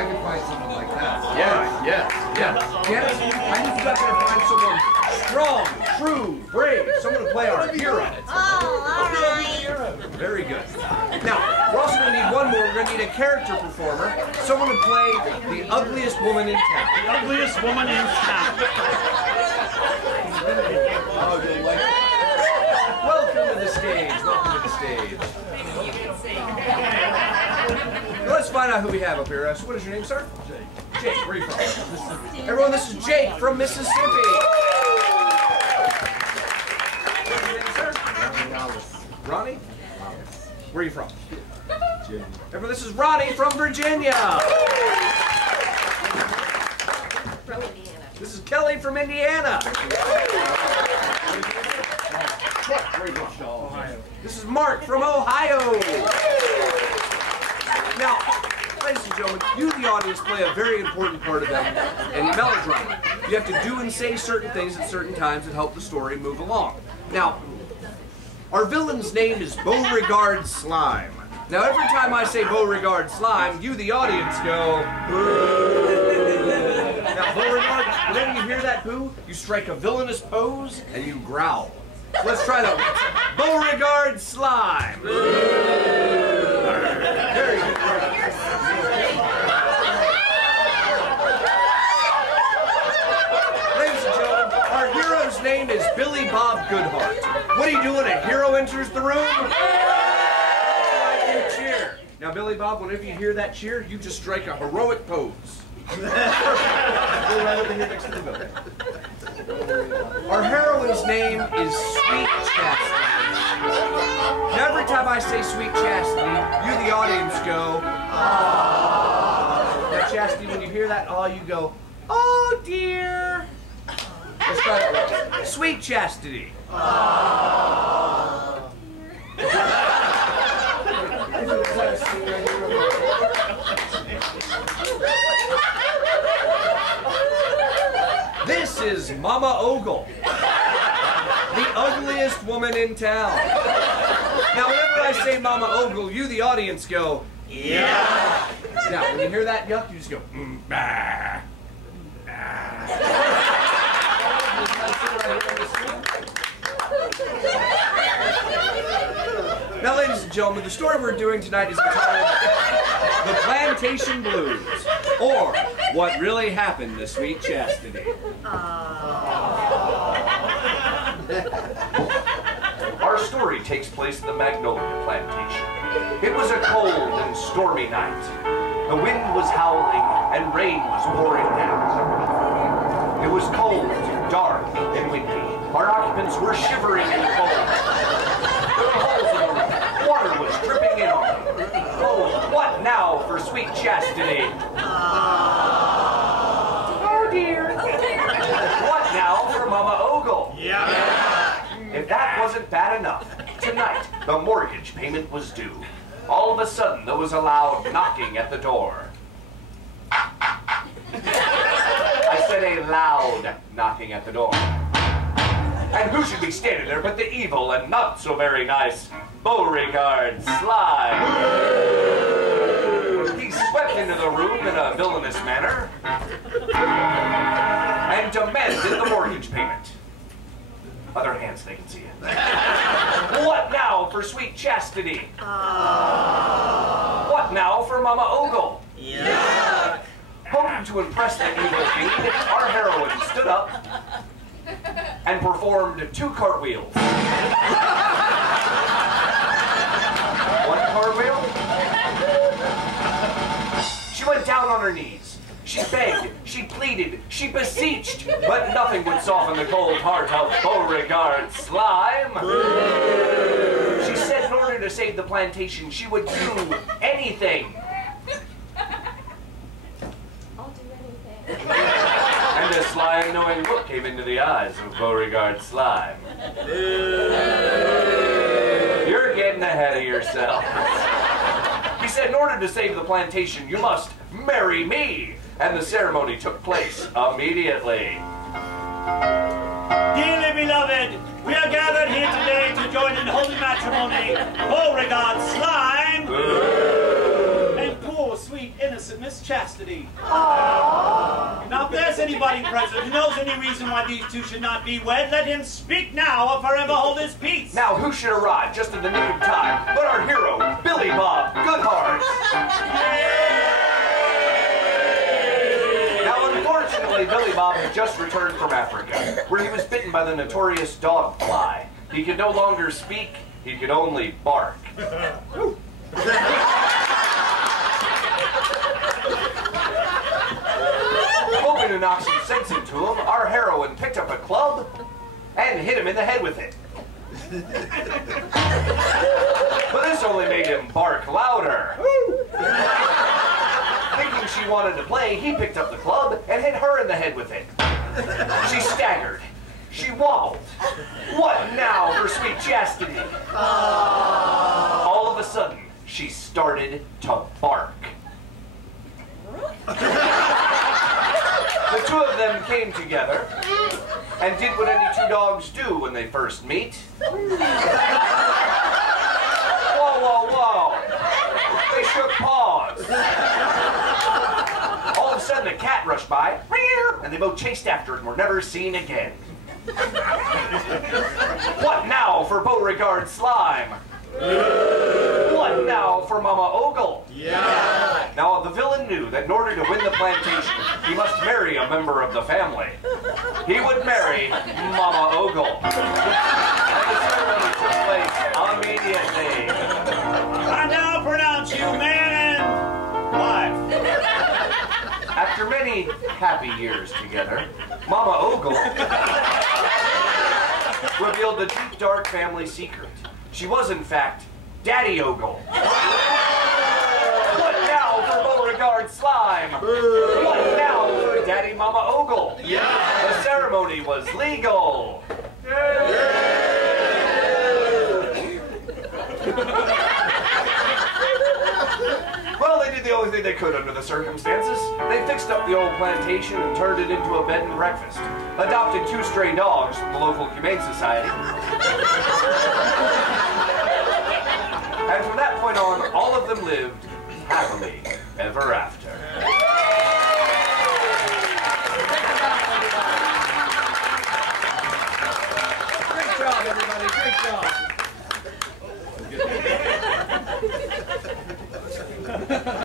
I can find someone like that. Yeah, yeah. Janice, I need you guys to find someone strong, true, brave, someone to play our hero. Oh, all right. Very good. Now, we're also going to need one more. We're going to need a character performer, someone to play the ugliest woman in town. The ugliest woman in town. Welcome to the stage. Welcome to the stage. Let's find out who we have up here. What is your name, sir? Jake. Jake, where are you from? Everyone, this is Jake from Mississippi. What's your name, sir? Ronnie? Where are you from? Virginia. Everyone, this is Ronnie from Virginia. From Indiana. This is Kelly from Indiana. This is Mark from Ohio. Now, ladies and gentlemen, you, the audience, play a very important part of them in melodrama. You have to do and say certain things at certain times that help the story move along. Now, our villain's name is Beauregard Slime. Now, every time I say Beauregard Slime, you, the audience, go, boo. Now, Beauregard, whenever you hear that boo, you strike a villainous pose and you growl. So let's try that one. Beauregard Slime. Very good. Ladies and gentlemen, our hero's name is Billy Bob Goodhart. What do you do when a hero enters the room? You cheer. Now, Billy Bob, whenever you hear that cheer, you just strike a heroic pose. Go right over here next to the building. Our heroine's name is Sweet Chastity. Now, every time I say Sweet Chastity, you, the audience, go, "Aww." Now, Chastity, when you hear that "aw," you go, "Oh dear." Let's try that one. Sweet Chastity. Aww. This is Mama Ogle, the ugliest woman in town. Now, whenever I say Mama Ogle, you, the audience, go, "Yeah." Now, when you hear that yuck, you just go, "Bah." Now, ladies and gentlemen, the story we're doing tonight is entitled The Plantation Blues, or What Really Happened to Sweet Chastity. Our story takes place at the Magnolia Plantation. It was a cold and stormy night. The wind was howling and rain was pouring down. It was cold, dark, and windy. Our occupants were shivering in the cold. There were holes in the roof. Water was dripping in on them. Oh, what now for Sweet Chastity? Oh dear. What now for Mama Ogle? Yeah. If that wasn't bad enough, tonight the mortgage payment was due. All of a sudden there was a loud knocking at the door. I said a loud knocking at the door. And who should be standing there but the evil and not so very nice Beauregard Slime. He swept into the room in a villainous manner and demanded the mortgage payment. Other hands, they can see it. What now for Sweet Chastity? What now for Mama Ogle? Yeah. Hoping to impress the evil fiend, our heroine stood up and performed 2 cartwheels. One cartwheel. She went down on her knees. She begged, she pleaded, she beseeched, but nothing would soften the cold heart of Beauregard Slime. She said in order to save the plantation, she would do anything. I'll do anything. And a sly, knowing look came into the eyes of Beauregard Slime. You're getting ahead of yourself. He said, in order to save the plantation, you must marry me. And the ceremony took place immediately. Dearly beloved, we are gathered here today to join in holy matrimony. Beauregard Slime and poor, sweet, innocent innocent Miss Chastity. Now, if there's anybody present who knows any reason why these two should not be wed, let him speak now or forever hold his peace. Now, who should arrive just in the nick of time but our hero, Billy Bob Goodhart? Now, unfortunately, Billy Bob had just returned from Africa, where he was bitten by the notorious dog fly. He could no longer speak, he could only bark. Hoping to knock some sense into him, our heroine picked up a club and hit him in the head with it. But this only made him bark louder. Thinking she wanted to play, he picked up the club and hit her in the head with it. She staggered. She wobbled. What now for sweet Chastity? All of a sudden, she started to bark. The two of them came together and did what any two dogs do when they first meet. Whoa, whoa, whoa. They shook paws. All of a sudden, a cat rushed by, and they both chased after it and were never seen again. What now for Beauregard Slime? What now for Mama Ogle? Yeah. Now, the villain knew that in order to win the plantation, he must marry a member of the family. He would marry Mama Ogle. And the ceremony took place immediately. I now pronounce you man and wife. After many happy years together, Mama Ogle revealed the deep, dark family secret. She was, in fact, Daddy Ogle. What now for Beauregard Slime? What now for Daddy Mama Ogle? Yeah. The ceremony was legal. Well, they did the only thing they could under the circumstances. They fixed up the old plantation and turned it into a bed and breakfast. Adopted 2 stray dogs from the local humane society. And from that point on, all of them lived happily ever after.